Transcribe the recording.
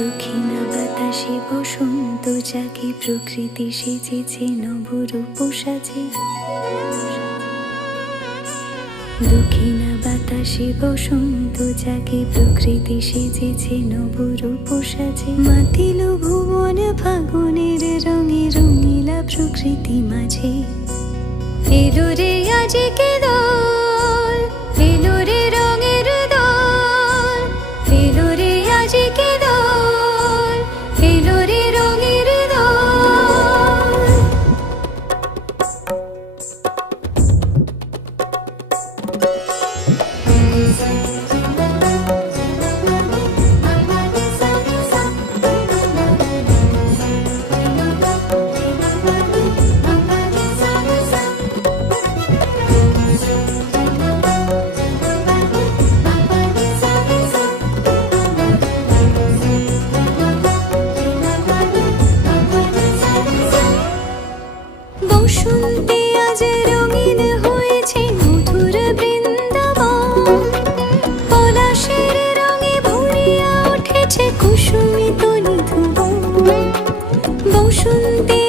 দক্ষিণা বাতাসে বসন্ত জাগে, প্রকৃতি সেজেছে নবরূপ সাজে। দক্ষিণা বাতাসে বসন্ত জাগে, প্রকৃতি সেজেছে নবরূপ সাজে। মাতিল ভুবন ফাগুনের রঙে, রঙিলা প্রকৃতি মাঝে। এলো রে আজকে দোল, এলো রে রঙের দোল, এলো রে আজকে দোল, এলো রে রঙের দোল। বসন্তে আজ রঙিন হয়েছে মধুর বৃন্দাবন, পলাশের রঙে ভরিয়া উঠেছে কুসুমিত নিধুবন। বসন্তে